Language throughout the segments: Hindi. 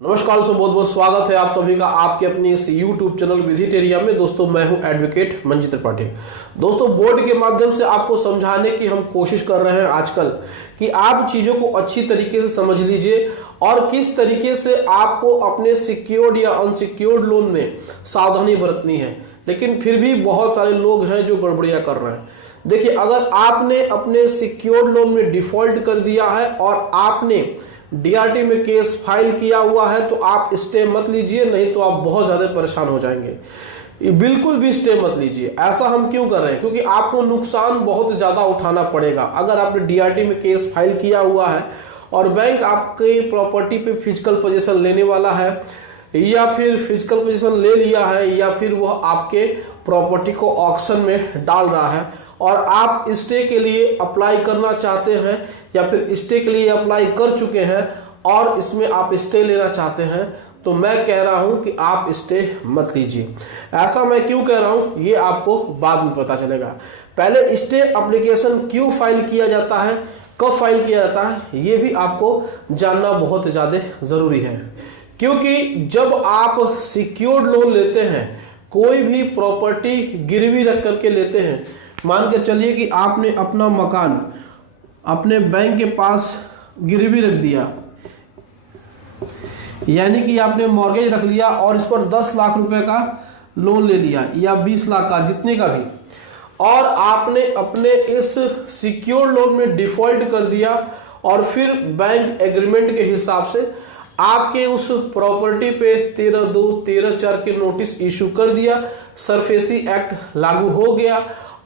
नमस्कार दोस्तों, बहुत बहुत स्वागत है आप सभी का आपके अपनी इस YouTube चैनल विधिटेरिया में। दोस्तों मैं हूं एडवोकेट मंजित त्रिपाठी। दोस्तों बोर्ड के माध्यम से आपको समझाने की हम कोशिश कर रहे हैं आजकल कि आप चीज़ों को अच्छी तरीके से समझ लीजिए और किस तरीके से आपको अपने सिक्योर्ड या अनसिक्योर्ड लोन में सावधानी बरतनी है। लेकिन फिर भी बहुत सारे लोग हैं जो गड़बड़ियाँ कर रहे हैं। देखिए, अगर आपने अपने सिक्योर्ड लोन में डिफॉल्ट कर दिया है और आपने डीआरटी में केस फाइल किया हुआ है तो आप स्टे मत लीजिए, नहीं तो आप बहुत ज़्यादा परेशान हो जाएंगे। बिल्कुल भी स्टे मत लीजिए। ऐसा हम क्यों कर रहे हैं? क्योंकि आपको नुकसान बहुत ज़्यादा उठाना पड़ेगा। अगर आपने डीआरटी में केस फाइल किया हुआ है और बैंक आपके प्रॉपर्टी पे फिजिकल पोजीशन लेने वाला है या फिर फिजिकल पोजीशन ले लिया है या फिर वह आपके प्रॉपर्टी को ऑक्शन में डाल रहा है और आप स्टे के लिए अप्लाई करना चाहते हैं या फिर स्टे के लिए अप्लाई कर चुके हैं और इसमें आप स्टे लेना चाहते हैं, तो मैं कह रहा हूं कि आप स्टे मत लीजिए। ऐसा मैं क्यों कह रहा हूं ये आपको बाद में पता चलेगा। पहले स्टे एप्लीकेशन क्यों फाइल किया जाता है, कब फाइल किया जाता है, ये भी आपको जानना बहुत ज़्यादा ज़रूरी है। क्योंकि जब आप सिक्योर्ड लोन लेते हैं, कोई भी प्रॉपर्टी गिरवी रख करके लेते हैं, मान के चलिए कि आपने अपना मकान अपने बैंक के पास गिरवी रख दिया, यानी कि आपने मॉर्गेज रख लिया और इस पर 10 लाख रुपए का लोन ले लिया या 20 लाख का, जितने का भी, और आपने अपने इस सिक्योर्ड लोन में डिफॉल्ट कर दिया और फिर बैंक एग्रीमेंट के हिसाब से आपके उस प्रॉपर्टी पे 13(2), 13(4) के नोटिस इशू कर दिया, सरफेसी एक्ट लागू हो गया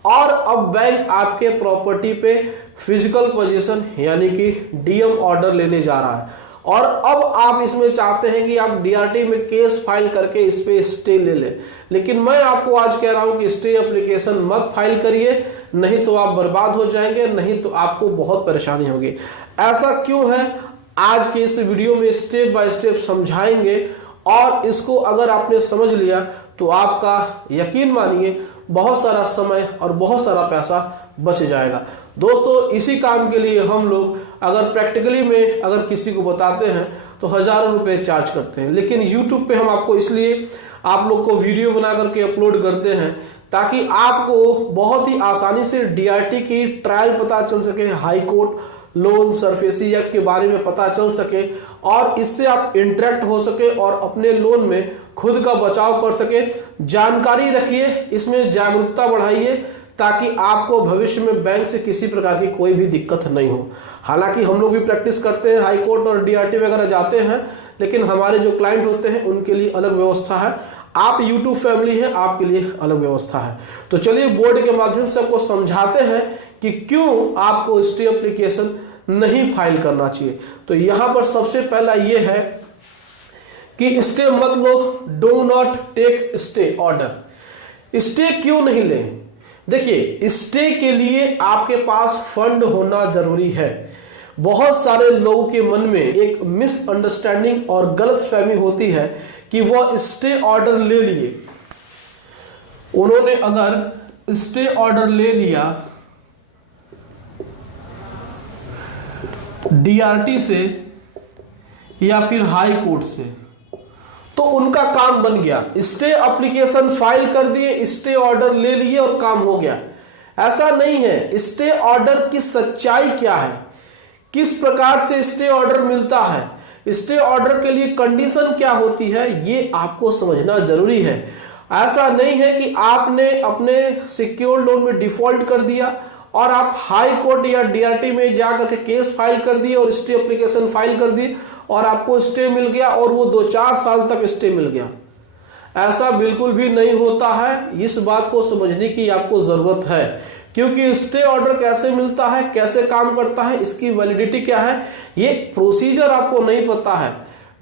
और अब बैंक आपके प्रॉपर्टी पे फिजिकल पोजीशन यानी कि डीएम ऑर्डर लेने जा रहा है। और अब आप इसमें चाहते हैं कि आप डीआरटी में केस फाइल करके इस पे स्टे ले लें। लेकिन मैं आपको आज कह रहा हूं कि स्टे एप्लीकेशन मत फाइल करिए, नहीं तो आप बर्बाद हो जाएंगे, नहीं तो आपको बहुत परेशानी होगी। ऐसा क्यों है, आज के इस वीडियो में स्टेप बाय स्टेप समझाएंगे और इसको अगर आपने समझ लिया तो आपका यकीन मानिए बहुत सारा समय और बहुत सारा पैसा बच जाएगा। दोस्तों इसी काम के लिए हम लोग अगर प्रैक्टिकली में अगर किसी को बताते हैं तो हजारों रुपए चार्ज करते हैं, लेकिन यूट्यूब पे हम आपको इसलिए आप लोग को वीडियो बना करके अपलोड करते हैं ताकि आपको बहुत ही आसानी से डीआरटी की ट्रायल पता चल सके, high court loan SARFAESI act के बारे में पता चल सके और इससे आप इंटरेक्ट हो सके और अपने लोन में खुद का बचाव कर सके। जानकारी रखिए, इसमें जागरूकता बढ़ाइए ताकि आपको भविष्य में बैंक से किसी प्रकार की कोई भी दिक्कत नहीं हो। हालांकि हम लोग भी प्रैक्टिस करते हैं, हाई कोर्ट और डीआरटी वगैरह जाते हैं, लेकिन हमारे जो क्लाइंट होते हैं उनके लिए अलग व्यवस्था है। आप यूट्यूब फैमिली है, आपके लिए अलग व्यवस्था है। तो चलिए बोर्ड के माध्यम से आपको समझाते हैं कि क्यों आपको स्टे एप्लीकेशन नहीं फाइल करना चाहिए। तो यहां पर सबसे पहला यह है कि स्टे मत लो, do not take stay order. Stay क्यों नहीं लें? देखिए, स्टे के लिए आपके पास फंड होना जरूरी है। बहुत सारे लोगों के मन में एक मिसअंडरस्टैंडिंग और गलतफहमी होती है कि वह स्टे ऑर्डर ले लिए, उन्होंने अगर स्टे ऑर्डर ले लिया डीआरटी से या फिर हाई कोर्ट से, तो उनका काम बन गया। स्टे एप्लीकेशन फाइल कर दिए, स्टे ऑर्डर ले लिए और काम हो गया। ऐसा नहीं है। स्टे ऑर्डर की सच्चाई क्या है, किस प्रकार से स्टे ऑर्डर मिलता है, स्टे ऑर्डर के लिए कंडीशन क्या होती है, ये आपको समझना जरूरी है। ऐसा नहीं है कि आपने अपने सिक्योर्ड लोन में डिफॉल्ट कर दिया और आप हाई कोर्ट या डीआरटी में जाकर के केस फाइल कर दिए और स्टे एप्लीकेशन फाइल कर दी और आपको स्टे मिल गया और वो 2-4 साल तक स्टे मिल गया। ऐसा बिल्कुल भी नहीं होता है। इस बात को समझने की आपको जरूरत है, क्योंकि स्टे ऑर्डर कैसे मिलता है, कैसे काम करता है, इसकी वैलिडिटी क्या है, ये प्रोसीजर आपको नहीं पता है।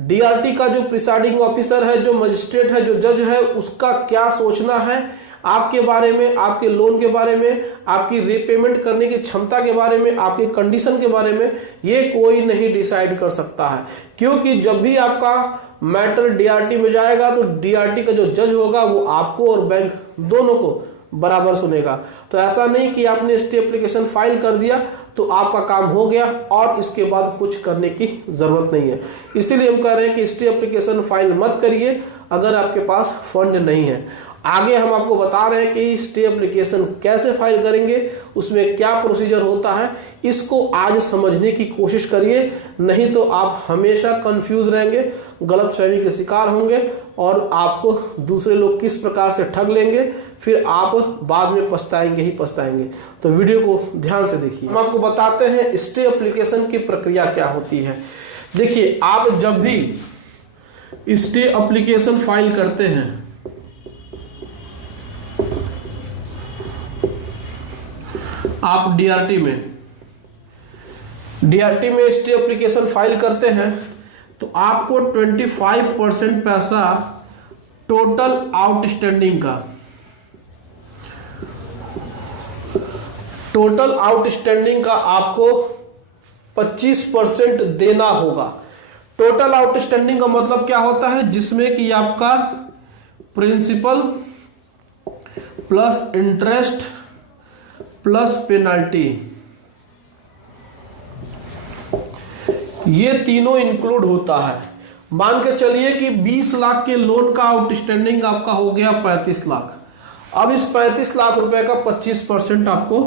डीआरटी का जो प्रिसाइडिंग ऑफिसर है, जो मजिस्ट्रेट है, जो जज है, उसका क्या सोचना है आपके बारे में, आपके लोन के बारे में, आपकी रीपेमेंट करने की क्षमता के बारे में, आपकी कंडीशन के बारे में, ये कोई नहीं डिसाइड कर सकता है। क्योंकि जब भी आपका मैटर डीआरटी में जाएगा तो डीआरटी का जो जज होगा वो आपको और बैंक दोनों को बराबर सुनेगा। तो ऐसा नहीं कि आपने स्टे एप्लीकेशन फाइल कर दिया तो आपका काम हो गया और इसके बाद कुछ करने की जरूरत नहीं है। इसीलिए हम कह रहे हैं कि स्टे एप्लीकेशन फाइल मत करिए अगर आपके पास फंड नहीं है। आगे हम आपको बता रहे हैं कि स्टे एप्लीकेशन कैसे फाइल करेंगे, उसमें क्या प्रोसीजर होता है, इसको आज समझने की कोशिश करिए, नहीं तो आप हमेशा कंफ्यूज रहेंगे, गलतफहमी के शिकार होंगे और आपको दूसरे लोग किस प्रकार से ठग लेंगे, फिर आप बाद में पछताएंगे ही पछताएंगे। तो वीडियो को ध्यान से देखिए। हम आपको बताते हैं स्टे एप्लीकेशन की प्रक्रिया क्या होती है। देखिए, आप जब भी स्टे एप्लीकेशन फाइल करते हैं, आप डीआरटी में स्टे एप्लीकेशन फाइल करते हैं तो आपको 25% पैसा टोटल आउटस्टैंडिंग का आपको 25% देना होगा। टोटल आउटस्टैंडिंग का मतलब क्या होता है, जिसमें कि आपका principal plus interest plus penalty, ये तीनों इंक्लूड होता है। मान के चलिए कि 20 लाख के लोन का आउटस्टैंडिंग आपका हो गया 35 लाख। अब इस 35 लाख रुपए का 25% आपको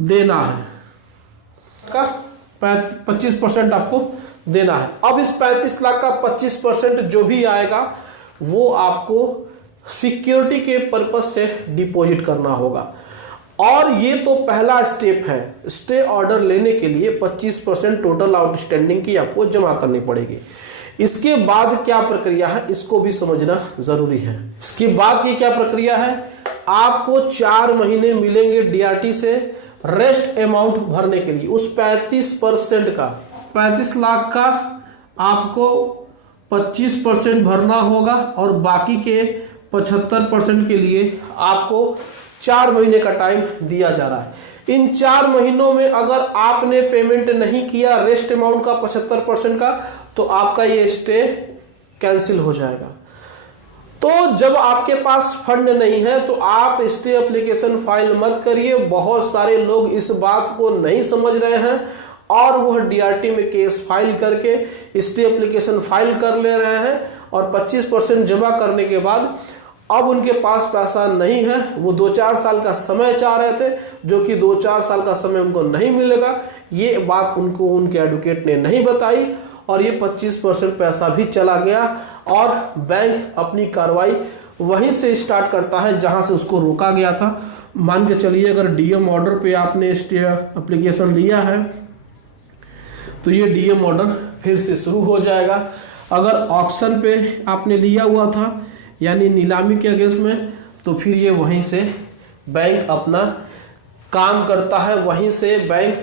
देना है, का 25% आपको देना है। अब इस 35 लाख का 25% जो भी आएगा वो आपको सिक्योरिटी के पर्पज से डिपॉजिट करना होगा। और ये तो पहला स्टेप है। स्टे ऑर्डर लेने के लिए 25% टोटल आउटस्टैंडिंग की आपको जमा करनी पड़ेगी। इसके बाद क्या प्रक्रिया है, इसको भी समझना जरूरी है। इसके बाद की क्या प्रक्रिया है, आपको 4 महीने मिलेंगे डीआरटी से रेस्ट अमाउंट भरने के लिए। उस 35% का, 35 लाख का आपको 25% भरना होगा और बाकी के 75% के लिए आपको 4 महीने का टाइम दिया जा रहा है। इन 4 महीनों में अगर आपने पेमेंट नहीं किया रेस्ट अमाउंट का 75% का, तो आपका ये स्टे कैंसिल हो जाएगा। तो जब आपके पास फंड नहीं है तो आप स्टे एप्लीकेशन फाइल मत करिए। बहुत सारे लोग इस बात को नहीं समझ रहे हैं और वह डीआरटी में केस फाइल करके स्टे एप्लीकेशन फाइल कर ले रहे हैं और 25% जमा करने के बाद अब उनके पास पैसा नहीं है। वो 2-4 साल का समय चाह रहे थे, जो कि 2-4 साल का समय उनको नहीं मिलेगा। ये बात उनको उनके एडवोकेट ने नहीं बताई और ये 25% पैसा भी चला गया और बैंक अपनी कार्रवाई वहीं से स्टार्ट करता है जहां से उसको रोका गया था। मान के चलिए अगर डीएम ऑर्डर पे आपने स्टे एप्लीकेशन लिया है तो ये डीएम ऑर्डर फिर से शुरू हो जाएगा। अगर ऑक्शन पे आपने लिया हुआ था यानी नीलामी के अगेंस्ट में, तो फिर ये वहीं से बैंक अपना काम करता है, वहीं से बैंक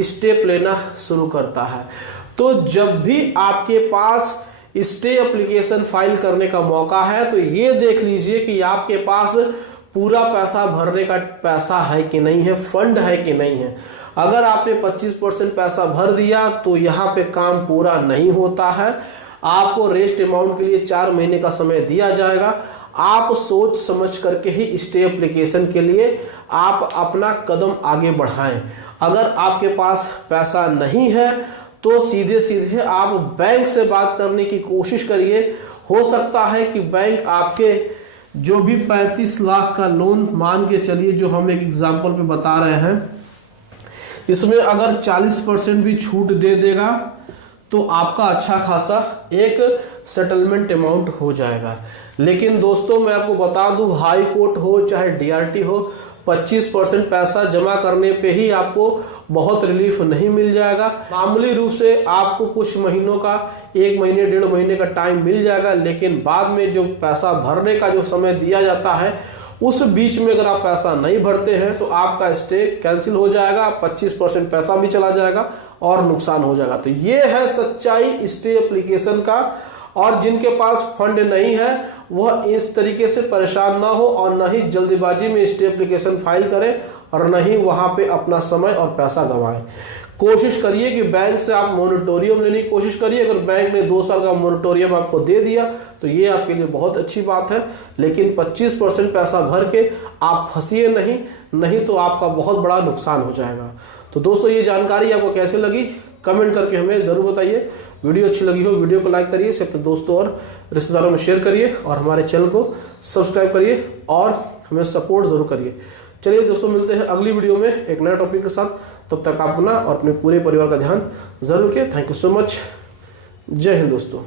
स्टेप लेना शुरू करता है। तो जब भी आपके पास स्टे एप्लीकेशन फाइल करने का मौका है तो ये देख लीजिए कि आपके पास पूरा पैसा भरने का पैसा है कि नहीं है, फंड है कि नहीं है। अगर आपने 25% पैसा भर दिया तो यहाँ पे काम पूरा नहीं होता है। आपको रेस्ट अमाउंट के लिए 4 महीने का समय दिया जाएगा। आप सोच समझ करके ही स्टे एप्लीकेशन के लिए आप अपना कदम आगे बढ़ाएं। अगर आपके पास पैसा नहीं है तो सीधे सीधे आप बैंक से बात करने की कोशिश करिए। हो सकता है कि बैंक आपके जो भी 35 लाख का लोन मान के चलिए, जो हम एक एग्जाम्पल पे बता रहे हैं, इसमें अगर 40% भी छूट दे देगा तो आपका अच्छा खासा एक सेटलमेंट अमाउंट हो जाएगा। लेकिन दोस्तों मैं आपको बता दूं, हाई कोर्ट हो चाहे डीआरटी हो, 25% पैसा जमा करने पे ही आपको बहुत रिलीफ नहीं मिल जाएगा। मामूली रूप से आपको कुछ महीनों का, 1 महीने 1.5 महीने का टाइम मिल जाएगा, लेकिन बाद में जो पैसा भरने का जो समय दिया जाता है उस बीच में अगर आप पैसा नहीं भरते हैं तो आपका स्टे कैंसिल हो जाएगा, 25% पैसा भी चला जाएगा और नुकसान हो जाएगा। तो ये है सच्चाई स्टे एप्लीकेशन का। और जिनके पास फंड नहीं है वह इस तरीके से परेशान ना हो और न ही जल्दीबाजी में स्टे एप्लीकेशन फाइल करें और न ही वहां पे अपना समय और पैसा गंवाएं। कोशिश करिए कि बैंक से आप मोरेटोरियम लेने की कोशिश करिए। अगर बैंक ने 2 साल का मोरेटोरियम आपको दे दिया तो ये आपके लिए बहुत अच्छी बात है, लेकिन 25% पैसा भर के आप फंसिए नहीं तो आपका बहुत बड़ा नुकसान हो जाएगा। तो दोस्तों ये जानकारी आपको कैसे लगी कमेंट करके हमें जरूर बताइए। वीडियो अच्छी लगी हो वीडियो को लाइक करिए, इसे अपने दोस्तों और रिश्तेदारों में शेयर करिए और हमारे चैनल को सब्सक्राइब करिए और हमें सपोर्ट जरूर करिए। चलिए दोस्तों, मिलते हैं अगली वीडियो में एक नए टॉपिक के साथ। तब तक आप अपना और अपने पूरे परिवार का ध्यान जरूर रखें। Thank you so much. जय हिंद दोस्तों।